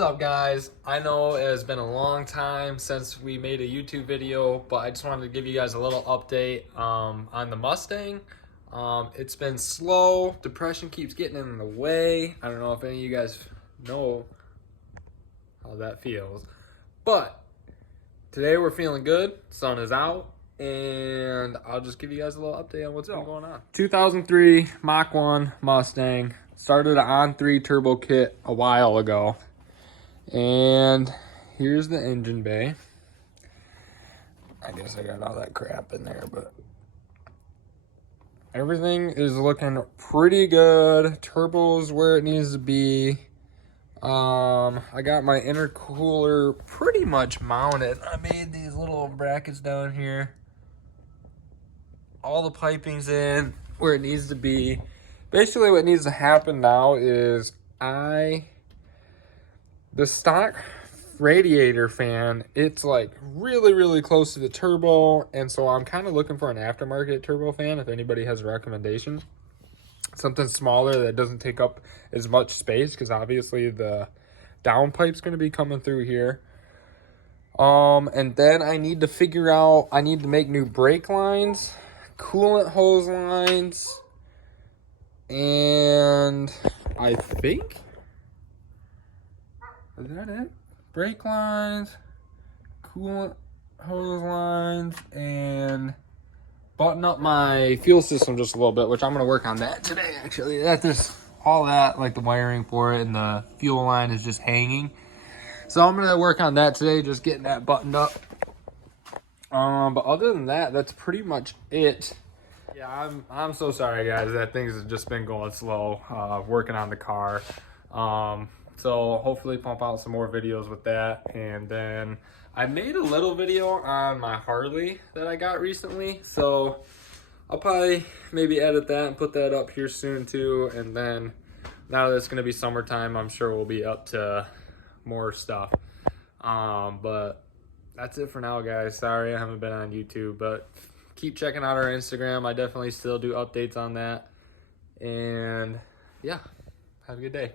What's up, guys? I know it has been a long time since we made a YouTube video, but I just wanted to give you guys a little update on the Mustang. It's been slow. Depression keeps getting in the way. I don't know if any of you guys know how that feels, but today we're feeling good. Sun is out, and I'll just give you guys a little update on what's been going on. 2003 Mach 1 Mustang. Started an on-3 turbo kit a while ago. And here's the engine bay. I guess I got all that crap in there, but everything is looking pretty good. Turbo's where it needs to be. I got my intercooler pretty much mounted. I made these little brackets down here. All the piping's in where it needs to be. Basically what needs to happen now is the stock radiator fan, it's like really close to the turbo, and so I'm kind of looking for an aftermarket turbo fan if anybody has a recommendation. Something smaller that doesn't take up as much space, because obviously the downpipe's going to be coming through here. And then I need to make new brake lines, coolant hose lines, and I think, is that it? Brake lines, coolant hose lines, and button up my fuel system just a little bit, which I'm going to work on that today, actually. All that, like the wiring for it and the fuel line is just hanging. So I'm going to work on that today, just getting that buttoned up. But other than that, that's pretty much it. Yeah, I'm so sorry, guys, that things have just been going slow, working on the car. So hopefully pump out some more videos with that. And then I made a little video on my Harley that I got recently. So I'll probably maybe edit that and put that up here soon too. And then now that it's going to be summertime, I'm sure we'll be up to more stuff. But that's it for now, guys. Sorry I haven't been on YouTube, but keep checking out our Instagram. I definitely still do updates on that. And yeah, have a good day.